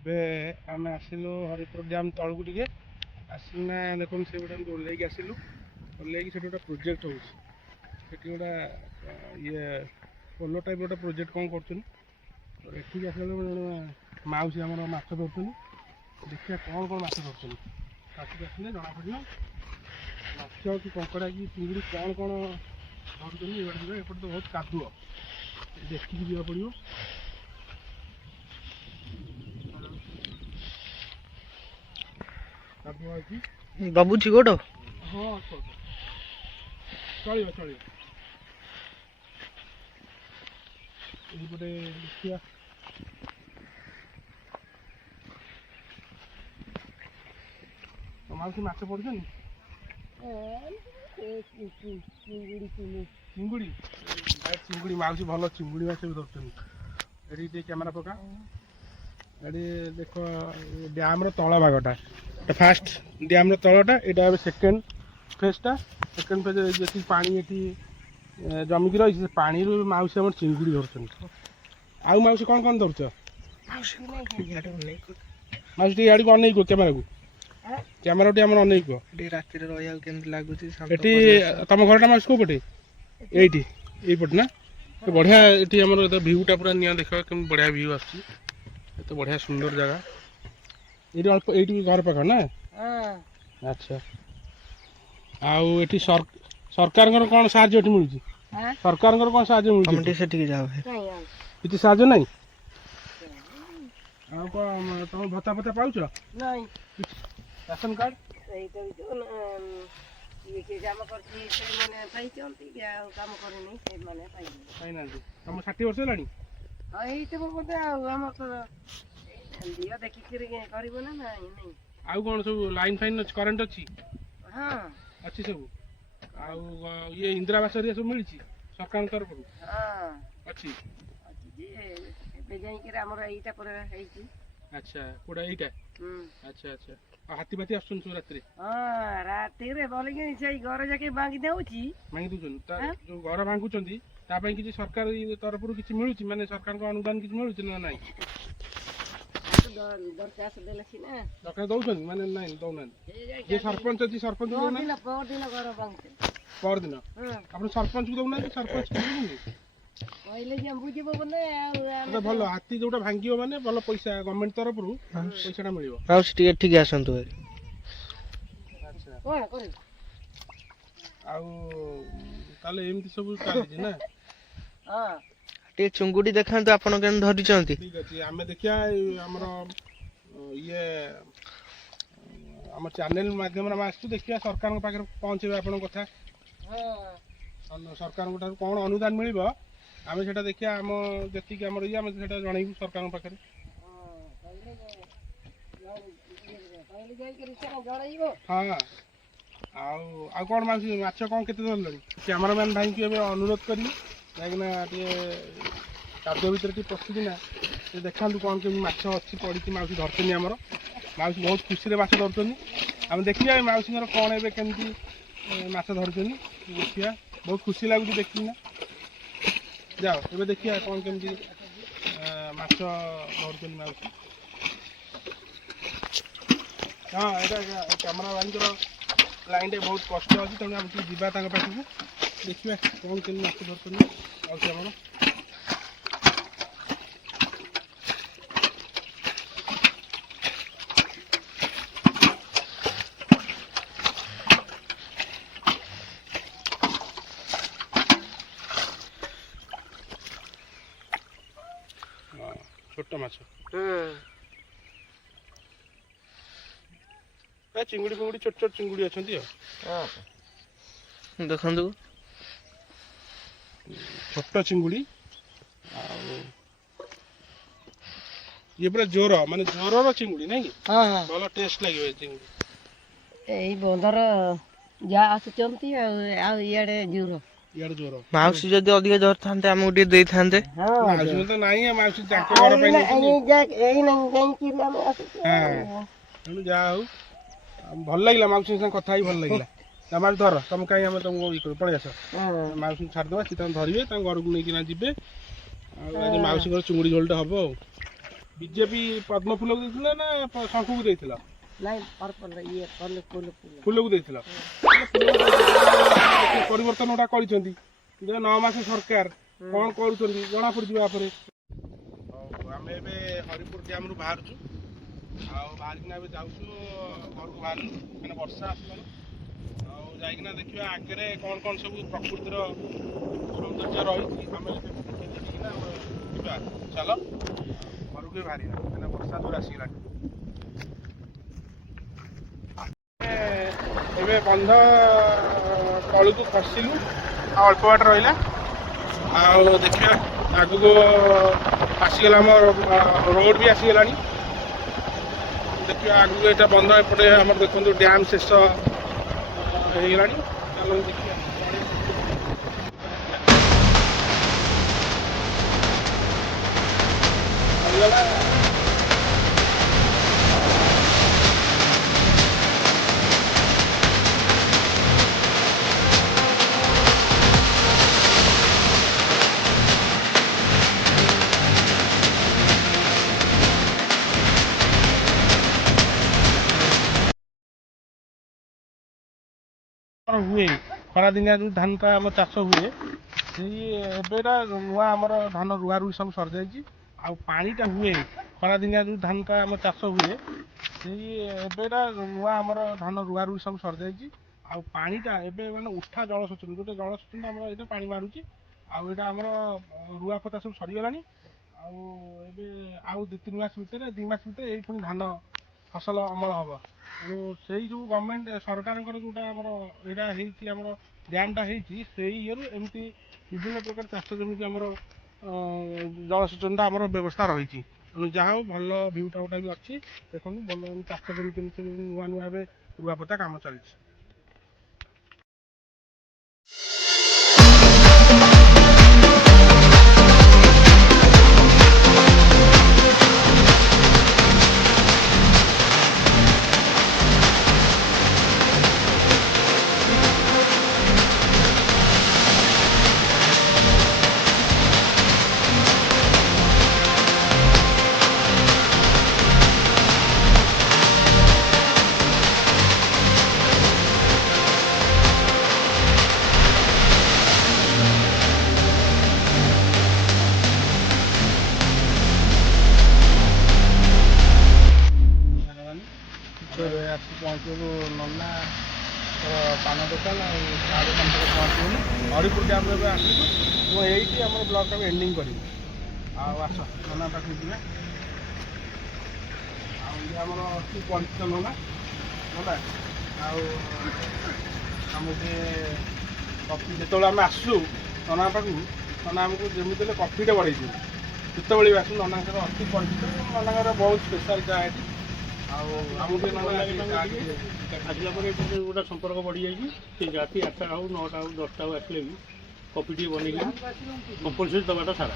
ଏବେ ଆମେ ଆସିଲୁ ହରିପୁର ଡ୍ୟାମ୍ ତଳକୁ ଟିକେ ଆସିଲୁନା ଦେଖନ୍ତୁ ସେ ଗୋଟେ ଓହ୍ଲେଇକି ଆସିଲୁ ଓହ୍ଲେଇକି ସେଠି ଗୋଟେ ପ୍ରୋଜେକ୍ଟ ହେଉଛି ସେଠି ଗୋଟେ ଇଏ ପୋଲ ଟାଇପ୍ ଗୋଟେ ପ୍ରୋଜେକ୍ଟ କ'ଣ କରୁଛନ୍ତି ଏଠିକି ଆସିଲା ଜଣେ ମାଉସୀ ଆମର ମାଛ ଧରୁଛନ୍ତି ଦେଖିବା କ'ଣ କ'ଣ ମାଛ ଧରୁଛନ୍ତି ପାଖକୁ ଆସିଲେ ଜଣାପଡ଼ିବ ମାଛ କି କଙ୍କଡ଼ା କି ଚିଙ୍ଗୁଡ଼ି କ'ଣ କ'ଣ ଧରୁଛନ୍ତି ଏଇଗୁଡ଼ା ଯିବେ ଏପଟେ ତ ବହୁତ କାଦୁଅ ଦେଖିକି ଯିବାକୁ ପଡ଼ିବ କାଦୁଅ ଅଛି ଦବୁଛି ଗୋଟ ହଁ ଚଳିବ ଚଳିବ ଏଇପଟେ ଦେଖିବା ମାଉସୀ ମାଛ ପଡ଼ୁଛନ୍ତି ଚିଙ୍ଗୁଡ଼ି ଚିଙ୍ଗୁଡ଼ି ମାଉସୀ ଭଲ ଚିଙ୍ଗୁଡ଼ି ମାଛ ବି ଧରୁଛନ୍ତି ଏଠି ଟିକେ କ୍ୟାମେରା ପକା ଏଠି ଦେଖ ଡ୍ୟାମ୍ର ତଳ ଭାଗଟା এটা ফার্স্ট ড্যামর তলটা এটা হবে সেকেন্ড ফেজটা সেকেন্ড ফেজ যেটি পানি এটি জমিকি রয়েছে সে পানিরু মাউসী আমার চিঙ্গুড়ি ধরুଛନ୍ତି ଆଉ ମାଉସୀ କ'ଣ କ'ଣ ଧରୁଛ ମାଉସୀ ଟିକେ ଇଆଡ଼କୁ ଅନେଇକ କ୍ୟାମେରାକୁ କ୍ୟାମେରା ଟିକେ ଆମର ଅନେଇକ ରାତିରେ ରହିବାକୁ କେମିତି ଲାଗୁଛି ଏଠି ତମ ଘରଟା ମାଉସୀ କେଉଁ ପଟେ ଏଇଠି ଏଇପଟେ ନା ବଢ଼ିଆ ଏଠି ଆମର ଭିୟୁଟା ପୁରା ନିଆଁ ଦେଖ କେମିତି ବଢ଼ିଆ ଭିୟୁ ଆସୁଛି ଏତେ ବଢ଼ିଆ ସୁନ୍ଦର ଜାଗା ଏଇଠି ଅଳ୍ପ ଏଇଠି ଘର ପାଖ ନା ଆଚ୍ଛା ଆଉ ଏଠି ସରକାରଙ୍କର କ'ଣ ସାହାଯ୍ୟ ଏଠି ମିଳୁଛି ସରକାରଙ୍କର କ'ଣ ସାହାଯ୍ୟ ମିଳୁଛି ସେଠିକି ଯାଅ କିଛି ସାହାଯ୍ୟ ନାହିଁ ଆଉ କ'ଣ ତମ ଭତ୍ତା ଫତ୍ତା ପାଉଛ ରାସନ କାର୍ଡ଼ ପାଇନାହାନ୍ତି ତମ 60 ବର୍ଷ ହେଲାଣି ଆଉ କ'ଣ ସବୁ ଲାଇନ୍ ଫାଇନ୍ ଅଛି କରେଣ୍ଟ ଅଛି ଅଛି ସବୁ ଆଉ ଇଏ ଇନ୍ଦିରା ଆବାସ ହେରିକା ସବୁ ମିଳିଛି ସରକାରଙ୍କ ତରଫରୁ ଅଛି ଆଚ୍ଛା କୋଉଟା ଏଇଟା ଆଚ୍ଛା ଆଚ୍ଛା ଆଉ ହାତୀ ଫାତୀ ଆସୁଛନ୍ତି ସବୁ ରାତିରେ ଭାଙ୍ଗି ଦଉଛନ୍ତି ଯୋଉ ଘର ଭାଙ୍ଗୁଛନ୍ତି ତା ପାଇଁ କିଛି ସରକାର ତରଫରୁ କିଛି ମିଳୁଛି ମାନେ ସରକାରଙ୍କ ଅନୁଦାନ କିଛି ମିଳୁଛି ନା ନାହିଁ ଦରକାର ଦଉଛନ୍ତି ମାନେ ନାଇଁ ଦଉନାହାନ୍ତି ଯିଏ ସରପଞ୍ଚ ଅଛି ସରପଞ୍ଚ ପରଦିନ ଆପଣ ସରପଞ୍ଚକୁ ଦଉନାହାନ୍ତି ସରପଞ୍ଚ ଭଲ ହାତୀ ଯୋଉଟା ଭାଙ୍ଗିବ ମାନେ ଭଲ ପଇସା ଗଭର୍ଣ୍ଣମେଣ୍ଟ ତରଫରୁ ପଇସାଟା ମିଳିବ ଟିକେ ଏଠିକି ଆସନ୍ତୁ ଆଉ ତାହେଲେ ଏମିତି ସବୁ ଚାଲିଛି ନା ଟିକେ ଚୁଙ୍ଗୁଡି ଦେଖାନ୍ତୁ ଆପଣ କେମିତି ଧରିଛନ୍ତି ଠିକ ଅଛି ଆମେ ଦେଖିବା ଆମର ଇଏ ଆମ ଚ୍ୟାନେଲ ମାଧ୍ୟମରେ ଆମେ ଆସିଛୁ ଦେଖିବା ସରକାରଙ୍କ ପାଖରେ ପହଞ୍ଚେଇବା ଆପଣଙ୍କ କଥା ସରକାରଙ୍କ ଠାରୁ କ'ଣ ଅନୁଦାନ ମିଳିବ ଆମେ ସେଟା ଦେଖିବା ଆମ ଯେତିକି ଆମର ଇଏ ଆମେ ସେଟା ଜଣେଇବୁ ସରକାରଙ୍କ ପାଖରେ ହଁ ଆଉ ଆଉ କ'ଣ ମାଛ କ'ଣ କେତେ ଧରିଲଣି କ୍ୟାମେରାମ୍ୟାନ୍ ଭାଇଙ୍କୁ ଏବେ ଅନୁରୋଧ କରିବି କାହିଁକିନା ଟିକେ କାଦୁଅ ଭିତରେ ଟିକେ ପଶିକିନା ସେ ଦେଖାନ୍ତୁ କ'ଣ କେମିତି ମାଛ ଅଛି ପଡ଼ିଛି ମାଉସୀ ଧରୁଛନ୍ତି ଆମର ମାଉସୀ ବହୁତ ଖୁସିରେ ମାଛ ଧରୁଛନ୍ତି ଆମେ ଦେଖିବା ଏ ମାଉସୀଙ୍କର କ'ଣ ଏବେ କେମିତି ମାଛ ଧରୁଛନ୍ତି ଦେଖିବା ବହୁତ ଖୁସି ଲାଗୁଛି ଦେଖିକିନା ଯାଅ ଏବେ ଦେଖିବା କ'ଣ କେମିତି ମାଛ ଧରୁଛନ୍ତି ମାଉସୀ ହଁ ଏଇଟା କ୍ୟାମେରା ଭାଇଙ୍କର ଲାଇନ୍ଟା ବହୁତ କଷ୍ଟ ଅଛି ତେଣୁ ଆମେ ଟିକେ ଯିବା ତାଙ୍କ ପାଖକୁ ଦେଖିବା କ'ଣ କେମିତି ମାଛ ଧରୁଛନ୍ତି ମାଉସୀ ଆମର ଛୋଟ ମାଛ ଚିଙ୍ଗୁଡ଼ି ଫିଙ୍ଗୁଡ଼ି ଛୋଟ ଛୋଟ ଚିଙ୍ଗୁଡ଼ି ଅଛନ୍ତି ଆଉ ଦେଖନ୍ତୁ ଛୋଟ ଚିଙ୍ଗୁଡ଼ି ଆଉ ଇଏ ପୁରା ଜୋର ମାନେ ଜୋରର ଚିଙ୍ଗୁଡ଼ି ନାଇଁ କି ଭଲ ଟେଷ୍ଟ ଲାଗିବ ଏ ଚିଙ୍ଗୁଡ଼ି ଏଇ ବନ୍ଧର ଯାହା ଆସୁଛନ୍ତି ଆଉ ଇଆଡ଼େ ଜୋର ମାଉସୀ ଯଦି ଅଧିକ ଧରିଥାନ୍ତେ ଆମକୁ ଟିକେ ଦେଇଥାନ୍ତେ ମାଉସୀ ତ ନାହିଁ ମାଉସୀ ତାଙ୍କ ଘର ପାଇଁ ତେଣୁ ଯାହା ହଉ ଭଲ ଲାଗିଲା ମାଉସୀ ସାଙ୍ଗେ କଥା ହେଇ ଭଲ ଲାଗିଲା ମାଉସୀ ଧର ତମେ କାହିଁ ଆମେ ତମକୁ ଇଏ କରୁ ପଳେଇ ଆସ ମାଉସୀ ଛାଡ଼ିଦେବା ସେ ତାଙ୍କୁ ଧରିବେ ତାଙ୍କ ଘରକୁ ନେଇକିନା ଯିବେ ଆଉ ଆଜି ମାଉସୀଙ୍କର ଚୁଙ୍ଗୁଡ଼ି ଝୋଳଟା ହବ ଆଉ ବିଜେପି ପଦ୍ମ ଫୁଲକୁ ଦେଇଥିଲା ନା ଶଙ୍ଖକୁ ଦେଇଥିଲା? ନାଇଁ ପର୍ପଲ ଇଏ ଫୁଲ ଫୁଲ ଫୁଲ ଫୁଲକୁ ଦେଇଥିଲା। ପରିବର୍ତ୍ତନ ଗୋଟା କରିଛନ୍ତି 9 ମାସ ସରକାର କ'ଣ କରୁଛନ୍ତି ଜଣା ପଡିଯିବ ଆପରେ। ଆମେ ଏବେ ହରିପୁର ଡ୍ୟାମରୁ ବାହାରୁଛୁ, ଆଉ ବାହାରିକିନା ଏବେ ଯାଉଛୁ ଘରକୁ ବାହାରୁଛୁ, ମାନେ ବର୍ଷା ଆସିଲାଣି। ଆଉ ଯାଇକିନା ଦେଖିବା ଆଗରେ କ'ଣ କ'ଣ ସବୁ ପ୍ରକୃତିର ସୌନ୍ଦର୍ଯ୍ୟ ରହିଛି ଆମେ ଦେଖିକିନା ଯିବା। ଚାଲ ଘରକୁ ବି ବାହାରିବା, କାହିଁକିନା ବର୍ଷା ଜୋର ଆସିଗଲାଣି। ଏବେ ବନ୍ଧ ତଳକୁ ଖସିଲୁ, ଆଉ ଅଳ୍ପ ବାଟ ରହିଲା। ଆଉ ଦେଖିବା ଆଗକୁ ଆସିଗଲା, ଆମର ରୋଡ ବି ଆସିଗଲାଣି। ଦେଖିବା ଆଗକୁ ଏଇଟା ବନ୍ଧ, ଏପଟେ ଆମର ଦେଖନ୍ତୁ ଡ୍ୟାମ୍ ଶେଷ ହେଇଗଲାଣି। ଚାଲନ୍ତୁ ଦେଖିବା। ହୁଏ ଖରାଦିନିଆ ଯେଉଁ ଧାନଟା ଆମର ଚାଷ ହୁଏ, ସେଇ ଏବେଟା ନୂଆ ଆମର ଧାନ ରୁଆ ରୁଇ ସବୁ ସରିଯାଇଛି। ଆଉ ପାଣିଟା ହୁଏ ଖରାଦିନିଆ ଯେଉଁ ଧାନଟା ଆମର ଚାଷ ହୁଏ, ସେଇ ଏବେଟା ନୂଆ ଆମର ଧାନ ରୁଆ ରୁଇ ସବୁ ସରିଯାଇଛି। ଆଉ ପାଣିଟା ଏବେ ମାନେ ଉଠା ଜଳସେଚନ, ଗୋଟେ ଜଳସେଚନ ଆମର ଏଇଟା ପାଣି ମାରୁଛି। ଆଉ ଏଇଟା ଆମର ରୁଆ ପୋତା ସବୁ ସରିଗଲାଣି। ଆଉ ଏବେ ଆଉ 2-3 ମାସ ଭିତରେ 2 ମାସ ଭିତରେ ଏଇ ପୁଣି ଧାନ ଫସଲ ଅମଳ ହେବ। ତେଣୁ ସେଇ ଯେଉଁ ଗଭର୍ଣ୍ଣମେଣ୍ଟ ସରକାରଙ୍କର ଯେଉଁଟା ଆମର ଏଇଟା ହେଇଛି, ଆମର ଡ୍ୟାମ୍ଟା ହେଇଛି, ସେଇ ଇଏରୁ ଏମିତି ବିଭିନ୍ନ ପ୍ରକାର ଚାଷ ଯେମିତି ଆମର ଜଳସେଚନଟା ଆମର ବ୍ୟବସ୍ଥା ରହିଛି। ତେଣୁ ଯାହା ହଉ ଭଲ ଭିୟୁଟା ଗୋଟା ବି ଅଛି। ଦେଖନ୍ତୁ ଭଲ ଚାଷ ଯେମିତି ନୂଆ ନୂଆ ଭାବେ ରୁଆପୋତା କାମ ଚାଲିଛି। ଆସି ପହଞ୍ଚିବୁ ନନା ପାନ ଦୋକାନ ଆଉ ଚା ଦୋକାନ ଠାରେ ପହଞ୍ଚିବୁନି। ହରିପୁର ଡ୍ୟାମ୍ରେ ଏବେ ଆସିଛୁ। ମୁଁ ଏଇଠି ଆମର ବ୍ଲଗ୍ଟାକୁ ଏଣ୍ଡିଂ କରିବି। ଆଉ ଆସ ନନା ପାଖକୁ ଯିବେ। ଆଉ ଇଏ ଆମର ଅଛି ପରିଚିତ ନନା ହେଲା। ଆଉ ଆମକୁ କଫି ଯେତେବେଳେ ଆମେ ଆସୁ ନନା ପାଖକୁ, ନନା ଆମକୁ ଯେମିତି ହେଲେ କଫିଟେ ବଢ଼େଇଥିବୁ। ଯେତେବେଳେ ବି ଆସୁ ନନାଙ୍କର ଅତି ପରିଚିତ, ନନାଙ୍କର ବହୁତ ସ୍ପେଶାଲ ଚା ଏଠି। ଆଉ ଆମକୁ ଆସିଲା ପରେ ଏଠି ଗୋଟେ ସମ୍ପର୍କ ବଢ଼ିଯାଇଛି। ସେ ରାତି 8ଟା ହେଉ 9ଟା ହେଉ 10ଟା ହେଉ ଆସିଲେ ବି କଫି ଟିକେ ବନେଇକି କମ୍ପଲସରି ଦେବାଟା ସାରା।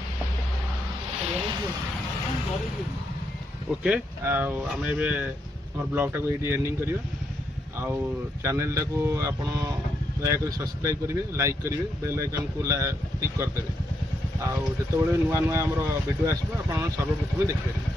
ଓକେ, ଆଉ ଆମେ ଏବେ ଆମର ବ୍ଲଗ୍ଟାକୁ ଏଇଠି ଏଣ୍ଡିଂ କରିବା। ଆଉ ଚ୍ୟାନେଲଟାକୁ ଆପଣ ଦୟାକରି ସବସ୍କ୍ରାଇବ୍ କରିବେ, ଲାଇକ୍ କରିବେ, ବେଲ୍ ଆଇକନ୍କୁ କ୍ଲିକ୍ କରିଦେବେ। ଆଉ ଯେତେବେଳେ ନୂଆ ନୂଆ ଆମର ଭିଡ଼ିଓ ଆସିବ ଆପଣମାନେ ସର୍ବପ୍ରଥମେ ଦେଖିପାରିବେ।